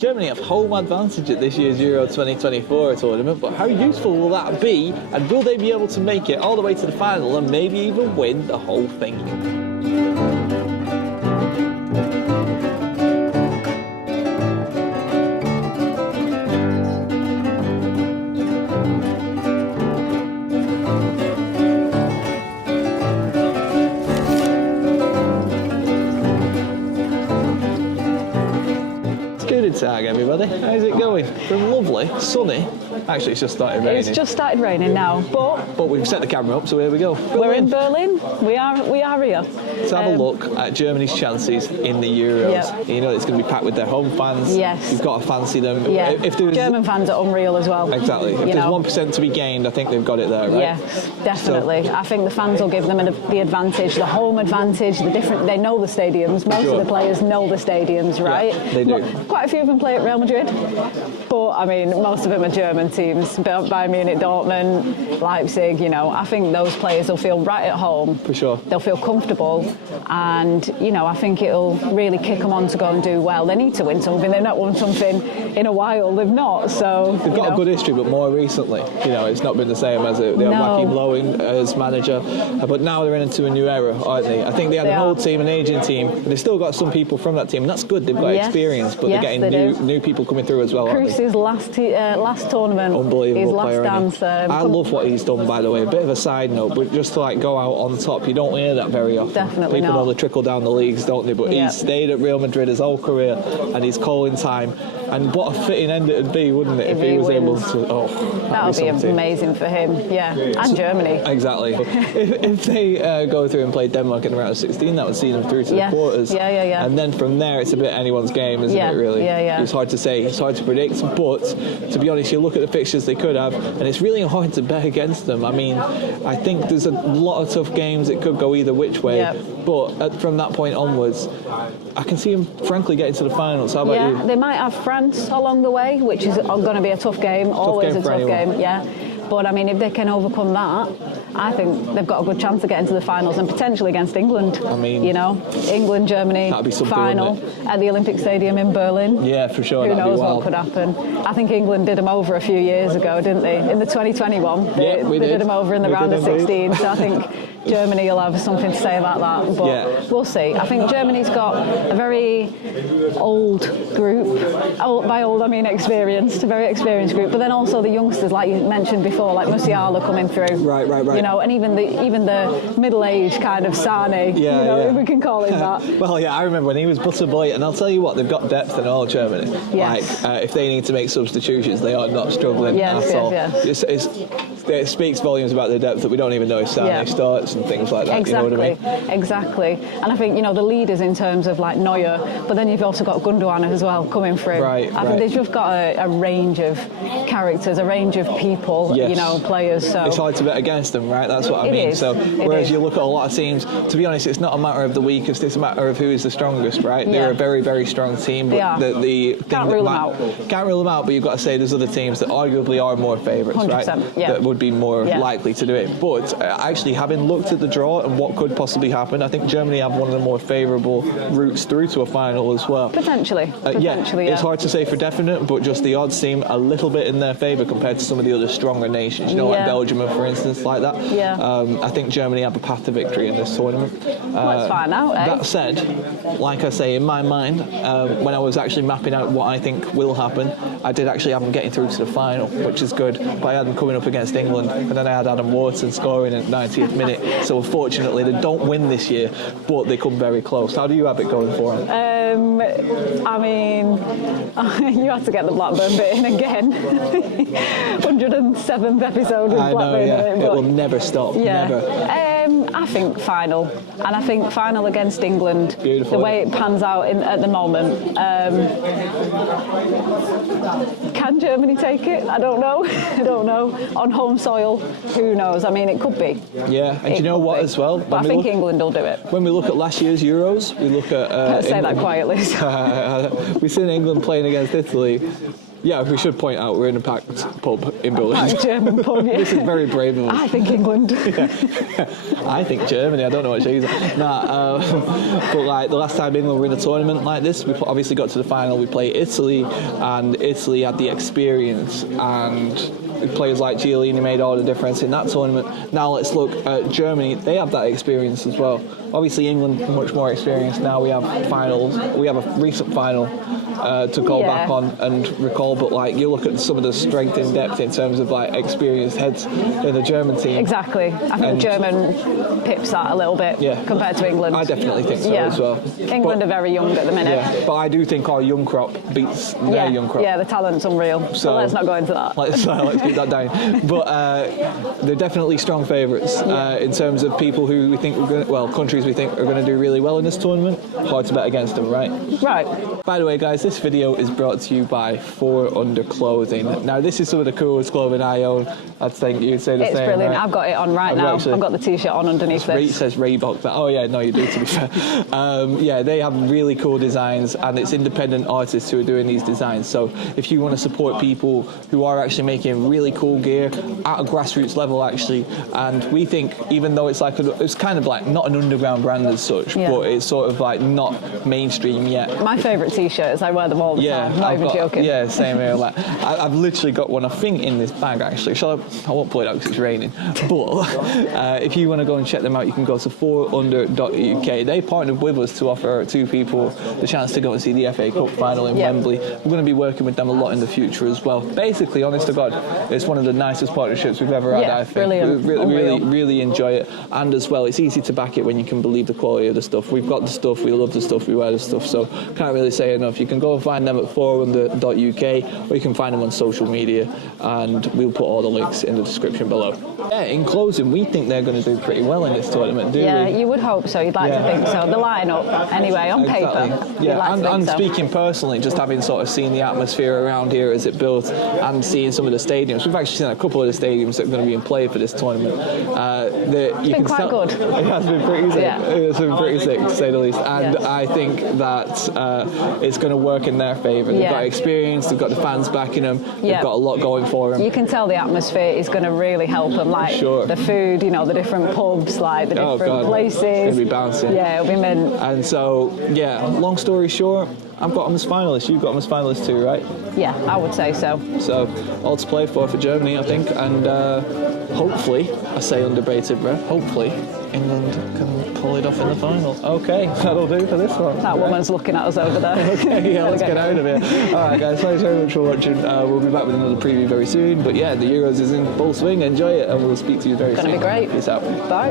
Germany have home advantage at this year's Euro 2024 tournament, but how useful will that be? And will they be able to make it all the way to the final and maybe even win the whole thing? Good tag, everybody. How's it going? From lovely, sunny. Actually, it's just started raining. It's just started raining now, but we've set the camera up, so here we go. We're in Berlin. We are here. Let's have a look at Germany's chances in the Euros. Yep. You know it's going to be packed with their home fans. Yes. You've got to fancy them. Yeah. If there's, German fans are unreal as well. Exactly. If there's 1% to be gained, I think they've got it there, right? Yes, definitely. So, I think the fans will give them the advantage, the home advantage, the different. They know the stadiums. Most of the players know the stadiums, right? Yeah, they do. Quite a few of them play at Real Madrid, but I mean, most of them are German teams. Bayern Munich, Dortmund, Leipzig. I think those players will feel right at home. For sure. They'll feel comfortable, and I think it'll really kick them on to go and do well. They need to win something. They've not won something in a while. They've not. So they've got a good history, but more recently, it's not been the same as it. They had Joachim Low as manager, but now they're into a new era, aren't they? I think they had an old team, an aging team, but they've still got some people from that team, and that's good. They've got experience, but they're getting new people coming through as well. Kroos's last tournament, unbelievable his last player, dance. I love what he's done, by the way. A bit of a side note, but just to go out on top, you don't hear that very often. Definitely people not. They trickle down the leagues, don't they? But he stayed at Real Madrid his whole career, and he's calling time. And what a fitting end it would be, wouldn't it, if he was able to? That would be amazing for him, and Germany. Exactly. if they go through and play Denmark in the round of 16, that would see them through to the quarters. Yeah. And then from there, it's a bit anyone's game, isn't it? Really. Yeah. It's hard to say. It's hard to predict. But to be honest, you look at the fixtures they could have, and it's really hard to bet against them. I mean, I think there's a lot of tough games. It could go either which way. But from that point onwards, I can see them, frankly, getting to the finals. How about you? They might have France along the way, which is going to be a tough game. Always a tough game. Yeah. But I mean, if they can overcome that, I think they've got a good chance of getting to the finals and potentially against England. I mean, England, Germany, final at the Olympic Stadium in Berlin. Yeah, for sure. Who knows what could happen? I think England did them over a few years ago, didn't they? In the 2021, they did them over in the round of 16. So I think Germany will have something to say about that, but we'll see. I think Germany's got a very old group. By old, I mean experienced, a very experienced group. But then also the youngsters, like you mentioned before, like Musiala coming through. Right. And even the middle-aged kind of Sane, if we can call him that. Well, I remember when he was butter boy, and I'll tell you what, they've got depth in all Germany. Yes. If they need to make substitutions, they are not struggling at all. Yes. It speaks volumes about their depth that we don't even know if Sane starts and things like that. Exactly. You know what I mean? Exactly. And I think, the leaders in terms of like Neuer, but then you've also got Gundogan as well coming through. I think they've just got a range of characters, a range of people, players. So it's hard to bet against them, right? That's what I mean. So whereas you look at a lot of teams, to be honest, it's not a matter of the weakest, it's a matter of who is the strongest, right? They're a very, very strong team. But can't rule them out. Can't rule them out, but you've got to say there's other teams that arguably are more favourites, right? That would be more likely to do it. But actually, having looked at the draw and what could possibly happen, I think Germany have one of the more favourable routes through to a final as well. Potentially. It's hard to say for definite, but just the odds seem a little bit in their favour compared to some of the other stronger nations, like Belgium, for instance, like that. I think Germany have a path to victory in this tournament. Let's find out, That said, like I say, in my mind, when I was actually mapping out what I think will happen, I did actually have them getting through to the final, which is good. But I had them coming up against England, and then I had Adam Wharton scoring at 90th minute. So unfortunately, they don't win this year, but they come very close. How do you have it going for them? I mean, you had to get the Blackburn bit in again. 107th episode of Blackburn. It will never stop. Never. I think final, and I think final against England. Beautiful. The way it pans out at the moment. Can Germany take it? I don't know. On home soil, who knows? I mean, it could be. Yeah, and you know what as well? But I think England will do it. When we look at last year's Euros, we look at... Can't say that quietly. We've seen England playing against Italy. Yeah, we should point out we're in a packed pub in Berlin. German pub, yeah. This is very brave of us. I think England. I think Germany. I don't know what she's. But like the last time England were in a tournament like this, we obviously got to the final. We played Italy, and Italy had the experience, and players like Giolini made all the difference in that tournament. Now let's look at Germany. They have that experience as well. Obviously, England much more experienced. Now we have finals. We have a recent final to go back on and recall. But like you look at some of the strength in depth in terms of like experienced heads in the German team. Exactly. I think German pips that a little bit compared to England. I definitely think so as well. England are very young at the minute. Yeah, but I do think our young crop beats their young crop. Yeah, the talent's unreal. So let's not go into that. Let's keep that down. But they're definitely strong favourites in terms of people who we think countries we think are going to do really well in this tournament. Hard to bet against them, right? Right. By the way, guys, this video is brought to you by 4 Under Clothing. Now, this is some of the coolest clothing I own. I think you'd say the same. It's brilliant. Right? I've got it on right now. I've got the t-shirt on underneath this. It says Reebok. Oh yeah, no, you do, to be fair. Yeah, they have really cool designs, and it's independent artists who are doing these designs. So if you want to support people who are actually making really cool gear at a grassroots level, actually, and we think even though it's like it's kind of like not an underground brand as such, but it's sort of like not mainstream yet. My favourite t-shirts, I wear them all the time. Not even joking. Yeah, same here. Like, I've literally got one, I think, in this bag actually. I won't pull it out because it's raining. But if you want to go and check them out, you can go to 4under.uk. They partnered with us to offer 2 people the chance to go and see the FA Cup final in Wembley. We're going to be working with them a lot in the future as well. Basically, honest to God, it's one of the nicest partnerships we've ever had, I think. Brilliant. Really enjoy it. And as well, it's easy to back it when you can believe the quality of the stuff. We've got the stuff, we love the stuff, we wear the stuff, so can't really say enough. You can go and find them at 4under.uk, or you can find them on social media, and we'll put all the links in the description below. Yeah, in closing, we think they're going to do pretty well in this tournament, do we? Yeah, you would hope so. You'd like to think so. The line-up, anyway, on paper. Yeah, and speaking personally, just having sort of seen the atmosphere around here as it builds, and seeing some of the stadiums. We've actually seen a couple of the stadiums that are going to be in play for this tournament. It's been quite good. It has been pretty sick. It's been pretty sick, to say the least. And I think that it's going to work in their favour. They've got experience, they've got the fans backing them, they've got a lot going for them. You can tell the atmosphere is going to really help them, like the food, you know, the different pubs, like the different places. It's going to be bouncing. Yeah, it'll be mint. And so, yeah, long story short, I've got them as finalists. You've got them as finalists too, right? Yeah, I would say so. So, all to play for Germany, I think, and hopefully, I say underrated, bro, hopefully England can pull it off in the final. Okay, that'll do for this one. That woman's looking at us over there. Okay, yeah, let's get out of here. All right, guys, thanks very much for watching. We'll be back with another preview very soon. But yeah, the Euros is in full swing. Enjoy it, and we'll speak to you very soon. It's going to be great. Peace out. Bye.